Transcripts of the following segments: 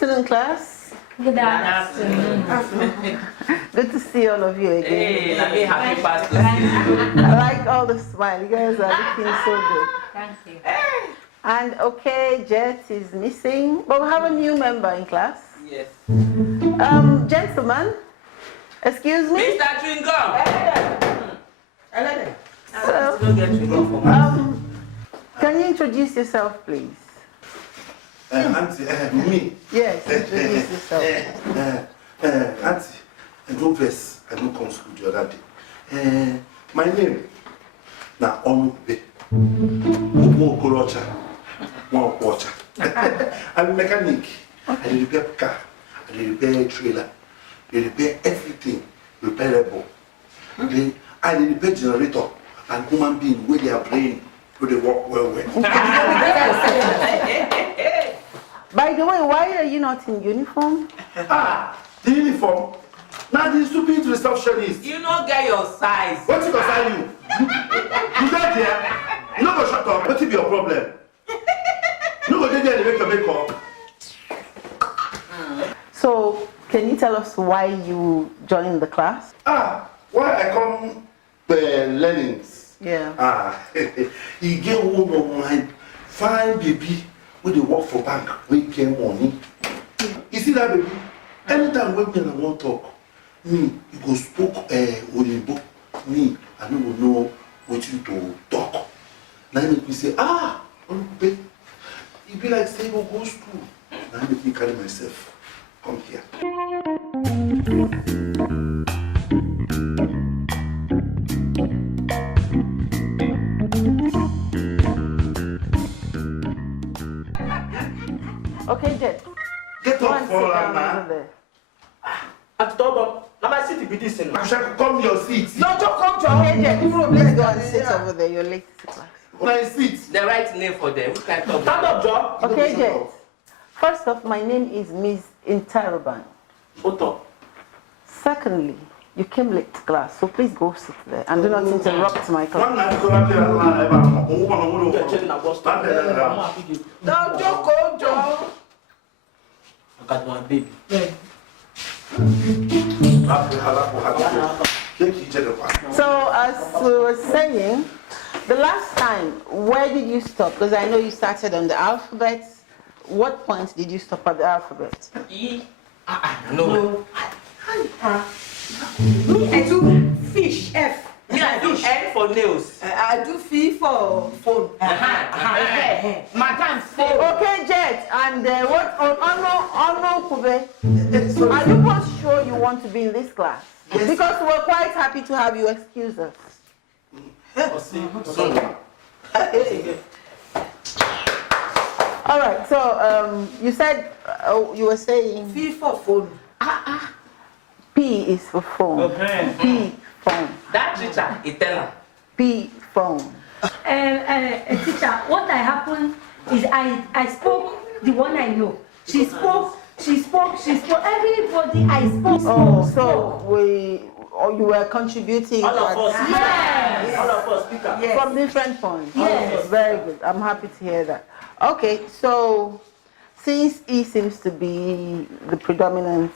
afternoon, class. Good afternoon. Good to see all of you again. Hey, let me happy past to see I like all the smile. You guys are looking so good. Thank you. And okay, Jet is missing, but we have a new member in class. Yes. Gentlemen, excuse me. Mr. Chewing-Gum. So, can you introduce yourself, please? Auntie, me. Yes, introduce yourself. Auntie, I don't vex. I don't come to school the other day. My name na Omube. Okorocha. Okorocha. I'm a mechanic. I repair car. I repair trailer. I repair everything repairable. I repair generator and human being with their brain where they work well. By the way, why are you not in uniform? The uniform? Now the stupid receptionist. You don't get your size. What you concern you? You get there? You don't go shut up. What will be your problem? You don't go there and make your makeup. So, can you tell us why you joined the class? Why I come learnings? Yeah. He get one of my fine baby when they work for bank, we get money. You see that baby? Anytime when me and I want to talk, me, you go spoke Oyinbo. Me, I don't know what you to talk. Now make me say, baby, you be like say you go school. Now make me carry myself. Come here. Okay, Jet. Get up for her, man. At top, now my seat be this. I shall come your seat. No, just come to Okay, Jet, please go and sit over there. You're late to class. My seat. The right name for them. Which kind of stand up, Joe. Okay, Jet. First off, my name is Miss Interaban. Secondly, you came late to class, so please go sit there and do not interrupt my class. Now, Joe. I got one baby. So, as we were saying, the last time, where did you stop? Because I know you started on the alphabet. What point did you stop at the alphabet? E. No. Me, I do fish, F. Me, I do N for nails. I do F for phone. Madam, say. Okay, Jet, and what Ono Kube, are you both sure you want to be in this class? Yes. Because we're quite happy to have you excuse us. All right, so you said, you were saying... F for phone. P is for phone. Okay. P, phone. That teacher, Itella. P, phone. Teacher, what happened is I spoke the one I know. She spoke. Everybody I spoke. So you were contributing. All of us. Yes. All of us, speaker. Yes. From different points. Yes. Very good. I'm happy to hear that. Okay, so since E seems to be the predominant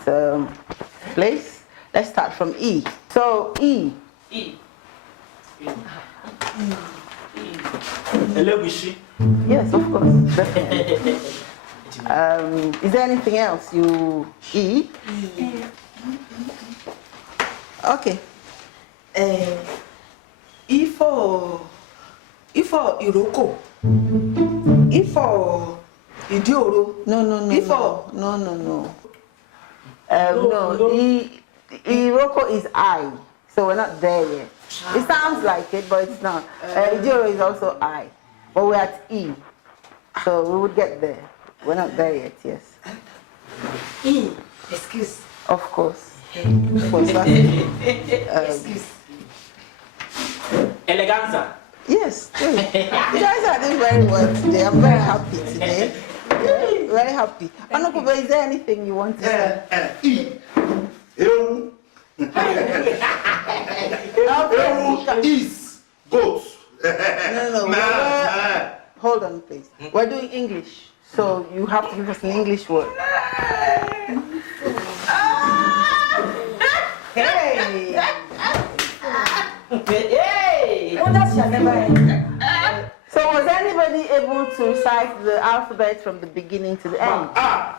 place, let's start from E. So E. Yes, of course. Definitely. Is there anything else you E? Okay. E for Iroko. E for Idioro. No. E for No. Iroko is I, so we're not there yet. It sounds like it, but it's not. Idioro is also I, but we're at E, so we would get there. We're not there yet, yes. E. Excuse. Of course. Excuse. Eleganza. Yes, good. You guys are doing very well today. I'm very happy today. Very happy. Honorable, is there anything you want to say? Is goat. No. hold on, please. We're doing English, so you have to give us an English word. Hey! Hey! Wonders shall never end. So was anybody able to recite the alphabet from the beginning to the end?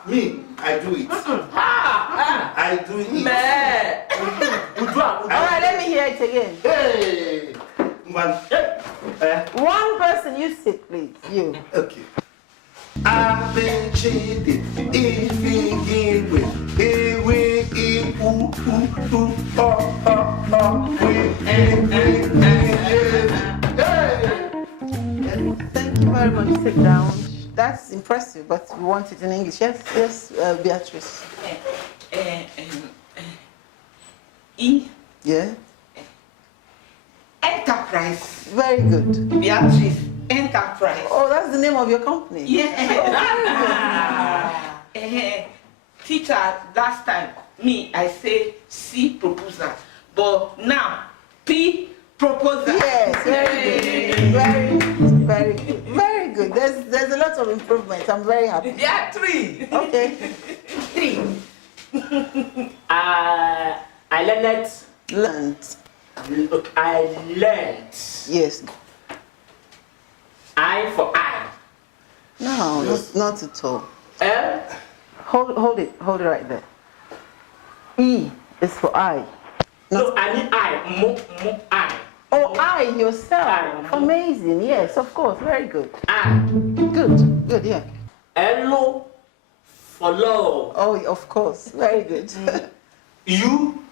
Me, I do it. I do it. Man! All right, let me hear it again. Hey! One person, you sit, please. You. Okay. I've been cheated. If you give with Thank you very much. Sit down. That's impressive, but we want it in English. Yes, yes, Beatrice. E. Yeah. Enterprise. Very good. Beatrice. Enterprise. Oh, that's the name of your company. Teacher, last time, me, I say C proposal. But now, P proposal. Yes, very good. Very good. Very good. There's a lot of improvement. I'm very happy. Yeah, 3. Okay. 3. I learned. Learned. I learned. Yes. I for I. No, not at all. L. Hold it right there. E is for I. No, I need I. I. Oh, I yourself. I. Amazing. Yes, of course. Very good. I. Good, yeah. L for love. Oh, of course. Very good. You.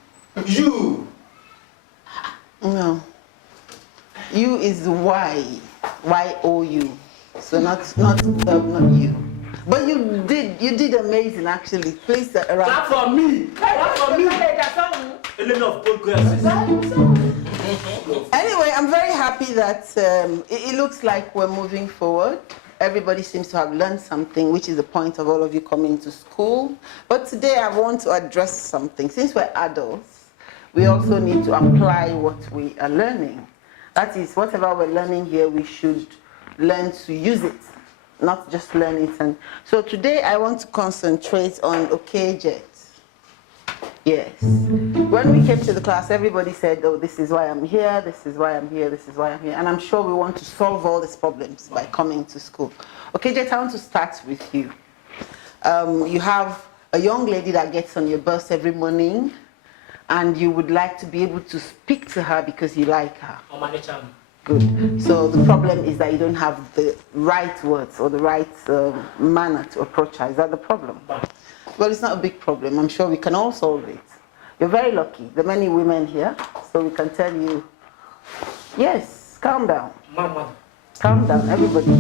No. U is Y. Y-O-U. So not you. But you did amazing actually. Please Clap for me. Clap for me. A lot of progress. Anyway, I'm very happy that it looks like we're moving forward. Everybody seems to have learned something, which is the point of all of you coming to school. But today I want to address something. Since we're adults, we also need to apply what we are learning. That is, whatever we're learning here, we should learn to use it, not just learn it. And so today I want to concentrate on Okoye. Yes. When we came to the class, everybody said, oh, this is why I'm here, this is why I'm here, this is why I'm here. And I'm sure we want to solve all these problems by coming to school. Okoye, I want to start with you. You have a young lady that gets on your bus every morning, and you would like to be able to speak to her because you like her. Good. So the problem is that you don't have the right words or the right manner to approach her. Is that the problem? Well, it's not a big problem. I'm sure we can all solve it. You're very lucky. There are many women here, so we can tell you, yes, calm down. Mama. Calm down, everybody.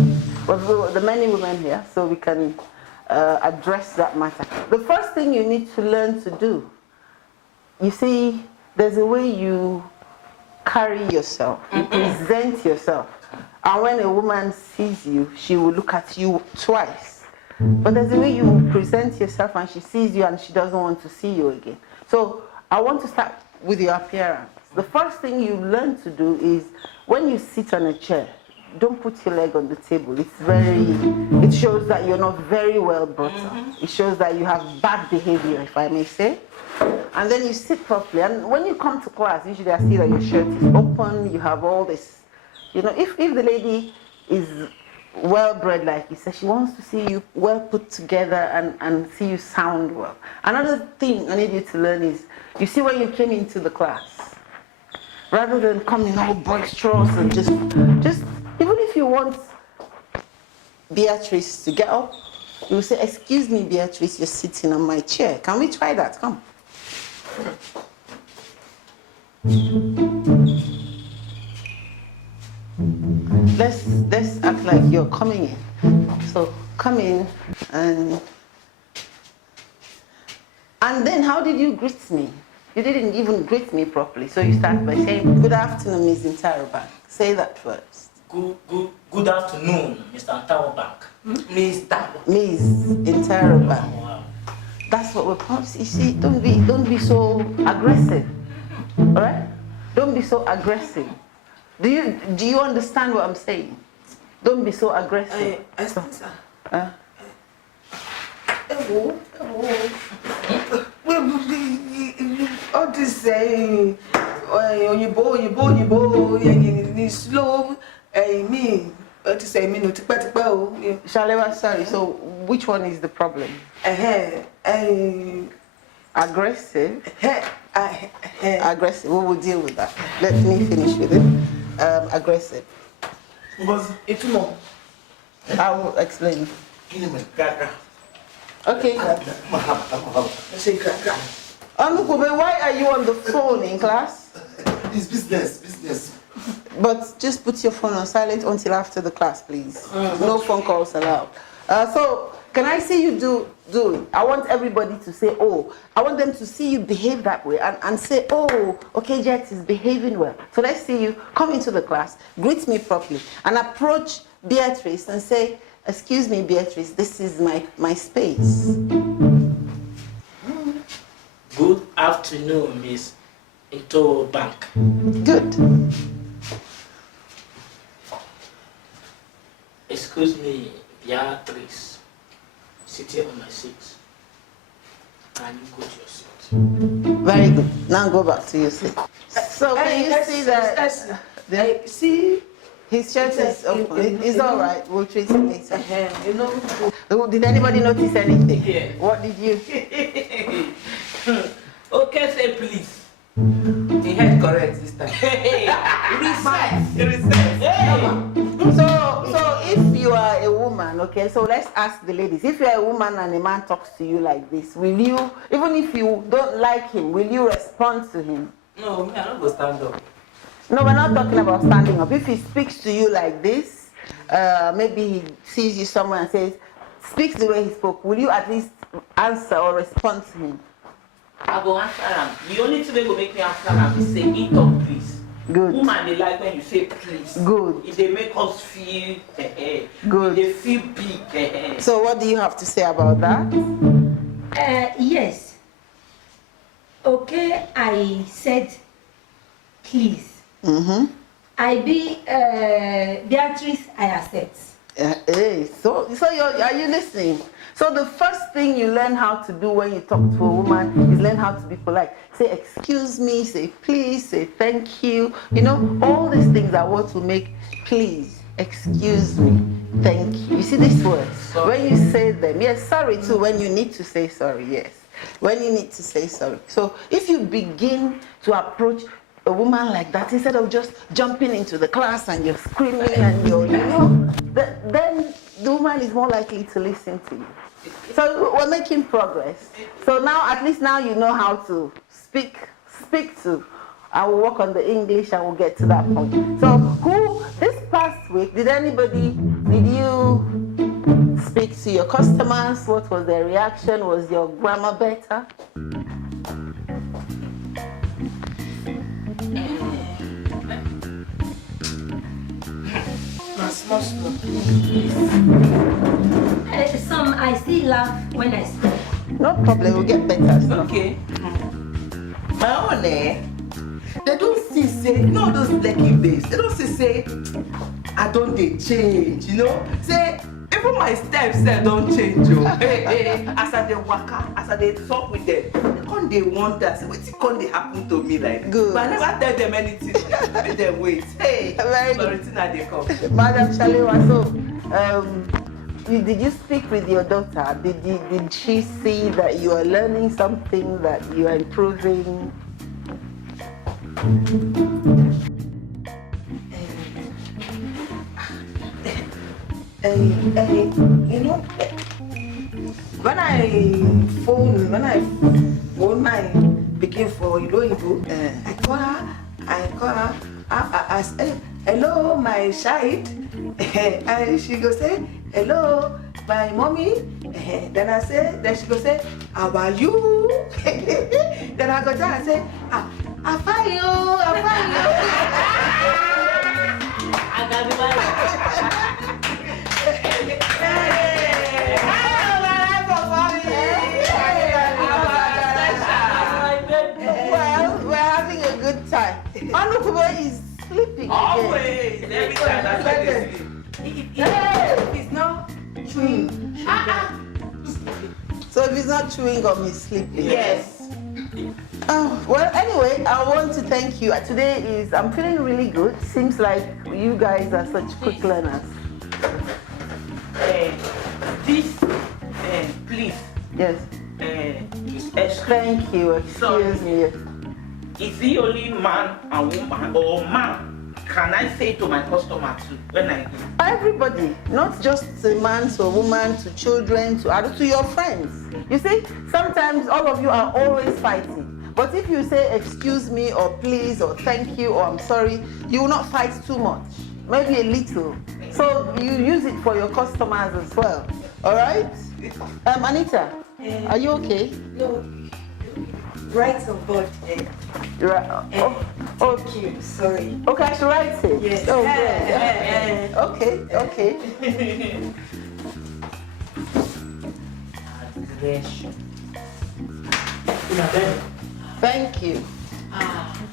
Well, there are many women here, so we can address that matter. The first thing you need to learn to do, you see, there's a way you carry yourself, you present yourself. And when a woman sees you, she will look at you twice. But there's a way you present yourself and she sees you and she doesn't want to see you again. So I want to start with your appearance. The first thing you learn to do is when you sit on a chair, don't put your leg on the table. It shows that you're not very well brought up. It shows that you have bad behavior, if I may say. And then you sit properly. And when you come to class, usually I see that your shirt is open, you have all this. You know, if the lady is well-bred, like you said, she wants to see you well put together and see you sound well. Another thing I need you to learn is, you see when you came into the class, rather than coming all boisterous and just even if you want Beatrice to get up, you will say, excuse me, Beatrice, you're sitting on my chair. Can we try that? Come. Let's act like you're coming in. So come in and then how did you greet me? You didn't even greet me properly. So you start by saying, good afternoon, Ms. Interrobank. Say that first. Good afternoon, Mr. Interrobank. Ms. Interrobank. Wow. That's what we're promising. You see, don't be so aggressive. All right? Don't be so aggressive. Do you understand what I'm saying? Don't be so aggressive. All this saying, slow, me. What to say, me no Shalewa, sorry. So, which one is the problem? Aggressive. Aggressive. We will deal with that. Let me finish with it. Aggressive. Because it's more. I will explain. Okay. Anukube, why are you on the phone in class? it's business. But just put your phone on silent until after the class, please. No phone calls allowed. So, can I see you do it? I want everybody to say, oh, I want them to see you behave that way and say, oh, okay, Jet is behaving well. So let's see you come into the class, greet me properly, and approach Beatrice and say, excuse me, Beatrice, this is my space. Good afternoon, Miss Into Bank. Good. Excuse me, Beatrice. Sit here on my seat. Can you go to your seat? Very good. Now go back to your seat. So can you see that? See? His shirt is open. It's all right. We'll treat him later. You know. Did anybody notice anything? Yeah. What did you? Okay, say please. He had correct this time. Hey, reset. Hey. So if you are a woman, okay, so let's ask the ladies. If you're a woman and a man talks to you like this, will you, even if you don't like him, will you respond to him? No, me, I don't go stand up. No, we're not talking about standing up. If he speaks to you like this, maybe he sees you somewhere and says, speaks the way he spoke, will you at least answer or respond to him? I go answer him. The only thing that will make me answer him is say, eat up, please. Good. Woman, they like when you say please. Good. If they make us feel, Good. They feel big. So what do you have to say about that? Yes. Okay, I said please. Mm-hmm. I be Beatrice, I accept. Hey, so are you listening? So the first thing you learn how to do when you talk to a woman is learn how to be polite. Say excuse me, say please, say thank you. You know, all these things are what will make please, excuse me, thank you. You see these words? Sorry. When you say them, yes, sorry too, when you need to say sorry, yes. When you need to say sorry. So if you begin to approach a woman like that, instead of just jumping into the class and you're screaming and you're, you know, then the woman is more likely to listen to you. So we're making progress. So now, at least now you know how to speak to. I will work on the English and we'll get to that point. So this past week, did you speak to your customers? What was their reaction? Was your grammar better? Some I still laugh when I speak. No problem, we'll get better. Okay. My own, they don't see say, you know those lucky babes, they don't say, I don't they change, you know? Say, even my steps don't change, oh. As I dey waka, as I dey talk with them, they wonder, say, what's going to happen to me like? Good. But I never tell them anything, make them wait. Hey, very good. They come. Madam Shalewa, so did you speak with your daughter? Did she see that you are learning something, that you are improving? You know, when I phone my picking for Iloibo, I call her, I say, hello, my child, and she go say, hello, my mommy. Then she go say, how are you? Then I go down and say, I find you. I got the money. Well, we're having a good time. Anukubo is sleeping. Always. Every time I say this. if he's not chewing gum, he's sleeping. Yes. Oh, well, anyway, I want to thank you. I'm feeling really good. Seems like you guys are such quick learners. Please. Yes. Thank you. Excuse me. Is he only man and woman, or man? Can I say to my customer too when I go? Everybody, not just a man to a woman, to children, to your friends. You see, sometimes all of you are always fighting. But if you say excuse me or please or thank you or I'm sorry, you will not fight too much. Maybe a little. So you use it for your customers as well. All right? Anita, are you okay? No. Right on board. Thank you. Sorry. Okay, I should write it. Yes. Oh, good. Okay. Aggression. Thank you.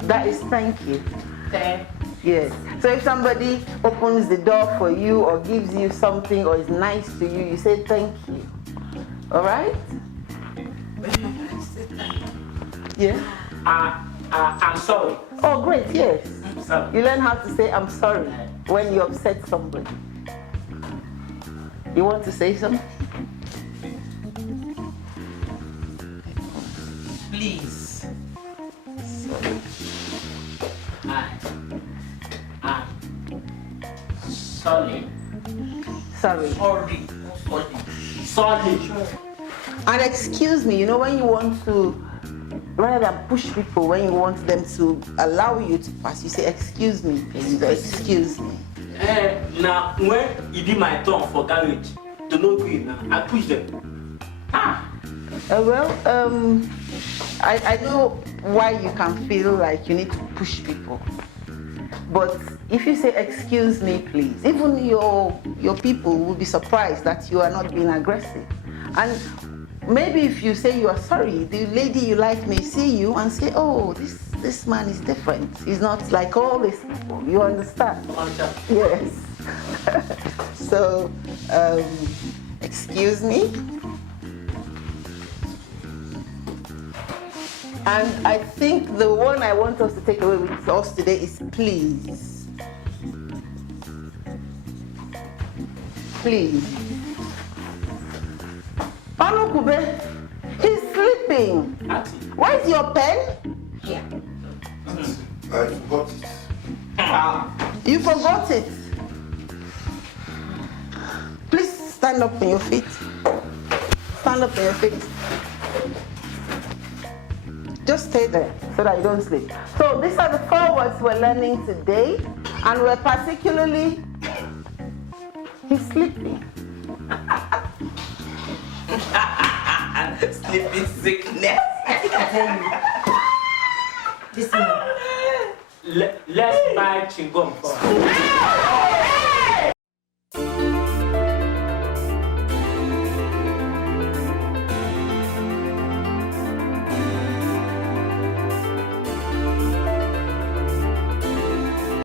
That is thank you. Thank Yes. So if somebody opens the door for you or gives you something or is nice to you, you say thank you. All right? Yeah. I'm sorry. Oh, great. Yes. Sorry. You learn how to say I'm sorry when you upset somebody. You want to say something? Please. Sorry. Sorry. Sorry. And excuse me, you know, when you want to, rather than push people, when you want them to allow you to pass, you say, excuse me, please, or excuse me. Now, when you did my turn for garage, to no green, I push them. I know why you can feel like you need to push people. But if you say, excuse me, please, even your people will be surprised that you are not being aggressive. And maybe if you say you are sorry, the lady you like may see you and say, oh, this man is different. He's not like all these people. You understand? Yes. So, excuse me. And I think the one I want us to take away with us today is please. Please. Panokube, he's sleeping. Where's your pen? Here. I forgot it. You forgot it. Please stand up on your feet. Stand up on your feet. Just stay there so that you don't sleep. So these are the 4 words we're learning today, and we're particularly, he's sleeping. Sleeping sickness. This one. Let's buy chewing gum for